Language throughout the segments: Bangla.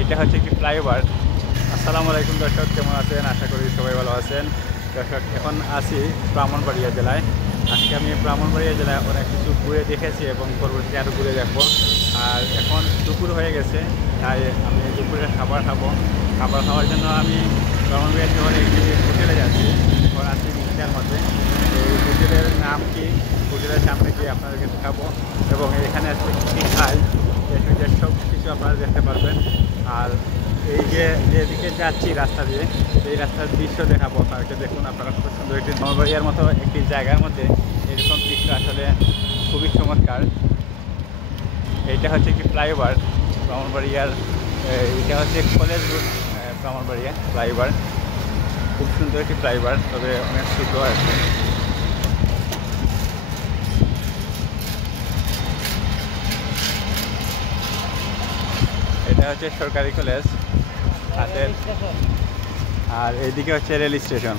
এইটা হচ্ছে কি ফ্লাইওভার। আসসালামু আলাইকুম দর্শক, কেমন আছেন? আশা করি সবাই ভালো আছেন। দর্শক, এখন আছি ব্রাহ্মণবাড়িয়া জেলায়। আজকে আমি ব্রাহ্মণবাড়িয়া জেলায় অনেক কিছু ঘুরে দেখেছি এবং পরবর্তীতে আরও ঘুরে দেখবো। আর এখন দুপুর হয়ে গেছে, তাই আমি দুপুরে খাবার খাবো। খাবার খাওয়ার জন্য আমি ব্রাহ্মণবাড়িয়া শহরে একটি হোটেলে যাচ্ছি। এখন আছি রিক্সার মধ্যে। এই হোটেলের নাম কি, হোটেলের সামনে গিয়ে আপনাদেরকে দেখাবো এবং এখানে আজকে কী খাই সব কিছু আপনারা দেখতে পারবেন। আর এই যেদিকে যাচ্ছি রাস্তা দিয়ে, এই রাস্তার দৃশ্য দেখাবো আপনাকে। দেখুন, আপনারা খুব সুন্দর একটি ব্রাহ্মণবাড়িয়ার মতো একটি জায়গার মধ্যে এরকম দৃশ্য আসলে খুবই চমৎকার। এইটা হচ্ছে কি ফ্লাইওভার ব্রাহ্মণবাড়িয়ার। এটা হচ্ছে কলেজ রোড ব্রাহ্মণবাড়িয়া ফ্লাইওভার। খুব সুন্দর একটি ফ্লাইওভার, তবে অনেক ছোটো আছে। এটা হচ্ছে সরকারি কলেজ হাতের, আর এইদিকে হচ্ছে রেল স্টেশন।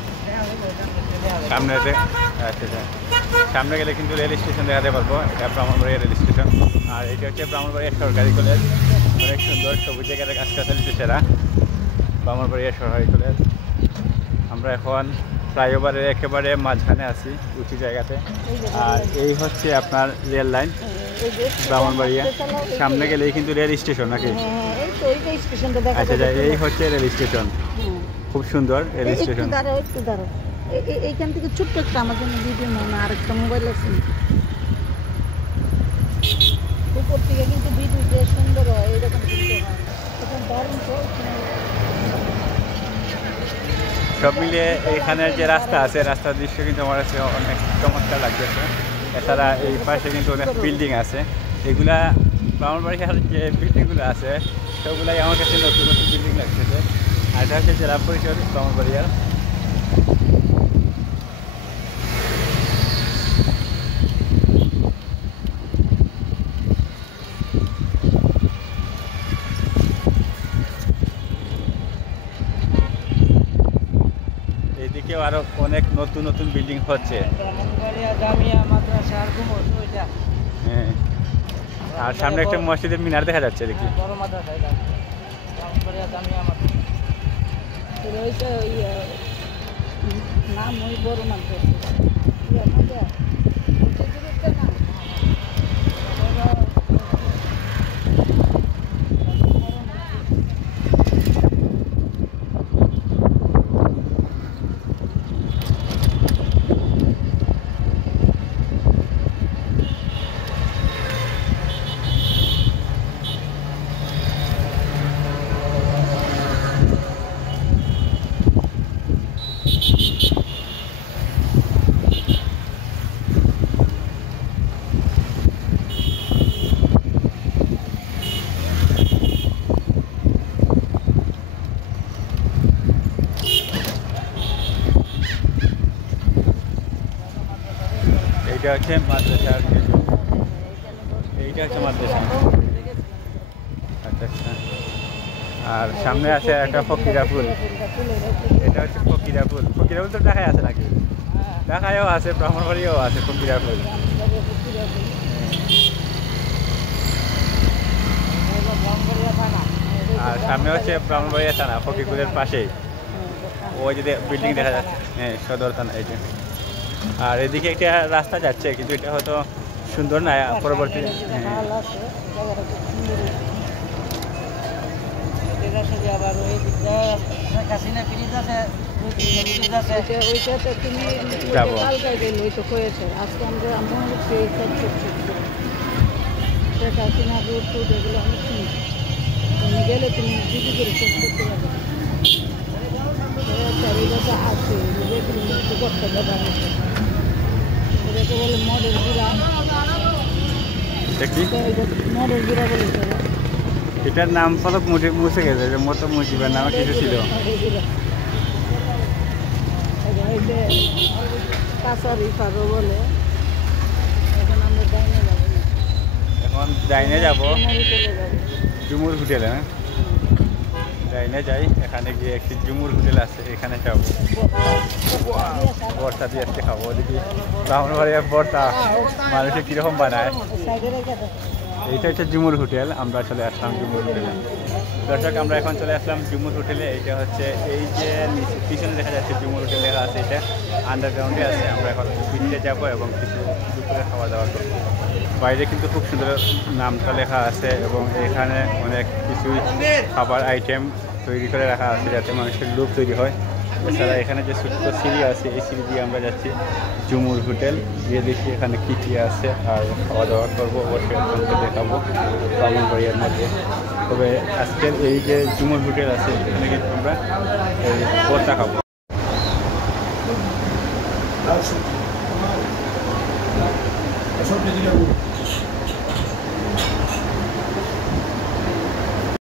সামনে গেলে কিন্তু রেল স্টেশন দেখাতে পারবো। এটা ব্রাহ্মণবাড়িয়া রেল স্টেশন। আর এটা হচ্ছে ব্রাহ্মণবাড়িয়া সরকারি কলেজ। অনেক সুন্দর, সবুজ জায়গায় গাছগাছালিতে সেরা ব্রাহ্মণবাড়িয়া সরকারি কলেজ। আমরা এখন ফ্লাইওভারের একেবারে মাঝখানে আছি, উঁচু জায়গাতে। আর এই হচ্ছে আপনার রেল লাইন ব্রাহ্মণবাড়িয়া। সামনে গেলেই কিন্তু রেল স্টেশন নাকি? আচ্ছা, এই হচ্ছে রেল স্টেশন। খুব সুন্দর রেল স্টেশন। এইখান থেকে ছোট্ট একটা আমার জন্য ভিডিও নেয়, আর একটা মোবাইল আছে উপর থেকে, কিন্তু ভিডিও যে সুন্দর হয় এরকম কিন্তু হয়। এখন দারুণ সব মিলিয়ে এখানের যে রাস্তা আছে, রাস্তার দৃশ্য কিন্তু আমার কাছে অনেক চমৎকার লাগতেছে। এছাড়া এই পাশে কিন্তু অনেক বিল্ডিং আছে। এগুলা ব্রাহ্মণবাড়িয়ার যে বিল্ডিংগুলো আছে সবগুলাই আমার কাছে নতুন নতুন বিল্ডিং লাগতেছে। আর এটা হচ্ছে জেলা পরিষদ ব্রাহ্মণবাড়িয়ার। এদিকেও আরো অনেক নতুন নতুন বিল্ডিং হচ্ছে। হ্যাঁ, আর সামনে একটা মসজিদের মিনার দেখা যাচ্ছে দেখি। নাম ওই বড় মাদ্রাসা। এইটা হচ্ছে মাদ্রাসা, এইটা হচ্ছে মাদ্রাসা। আচ্ছা আচ্ছা। আর সামনে আছে একটা ফকিরা ফুল। এটা হচ্ছে ফকিরা ফুল। ফকিরা ফুল তো ঢাকায় আছে নাকি? ঢাকায়ও আছে, ব্রাহ্মণবাড়িয়াও আছে ফকিরা ফুল। আর সামনে হচ্ছে ব্রাহ্মণবাড়িয়া থানা, ফকিরপুরের পাশেই। ওই যদি বিল্ডিং দেখা যাচ্ছে, হ্যাঁ, সদর থানা এইটা। আর এদিকে একটা রাস্তা যাচ্ছে, কিন্তু এটা হয়তো সুন্দর না। পরবর্তী গেলে তুমি দিদি করে শেষ করতে পারবে। আছে করতে যাবে, এটাকে বলে মডেল গুড়া। মডেল গুড়া বলে এটার নাম ফলক মুছে গেছে, মতো মুজিবের নামে কিছু ছিল। কাছারি পারো বলে। এখন আমরা ডাইনে যাবো, এখন ডাইনে যাবো জুমুর হোটেলে। ডাইনে যাই, এখানে গিয়ে একটি জুমুর হোটেল আছে, এখানে যাবো। ভর্তা দিয়ে আজকে খাবো। দেখি ব্রাহ্মণবাড়িয়ার ভর্তা মানুষে কীরকম বানায়। এইটা হচ্ছে জুমুর হোটেল। আমরা চলে আসলাম জুমুর হোটেলে। দর্শক আমরা এখন চলে আসলাম জুমুর হোটেলে। এটা হচ্ছে এই যে পিছনে দেখা যাচ্ছে জুমুর হোটেল লেখা আছে, এটা আন্ডারগ্রাউন্ডে আছে। আমরা এখন ভিতরে যাব এবং কিছু দুপুরে খাওয়া দাওয়া করবো। বাইরে কিন্তু খুব সুন্দর নামটা লেখা আছে এবং এখানে অনেক কিছু খাবার আইটেম তৈরি করে রাখা আছে যাতে মানুষের লোভ তৈরি হয়। এছাড়া এখানে যে ছোট্ট সিঁড়ি আছে, এই সিঁড়ি দিয়ে আমরা যাচ্ছি জুমুর হোটেল। গিয়ে দেখি এখানে কী কী আছে আর খাওয়া দাওয়া করবো, অবশ্যই আপনাকে দেখাবো ব্রাহ্মণবাড়িয়ার মধ্যে। তবে আজকের এই যে জুমুর হোটেল আছে এখানে কিন্তু আমরা এই পরোটা খাবো।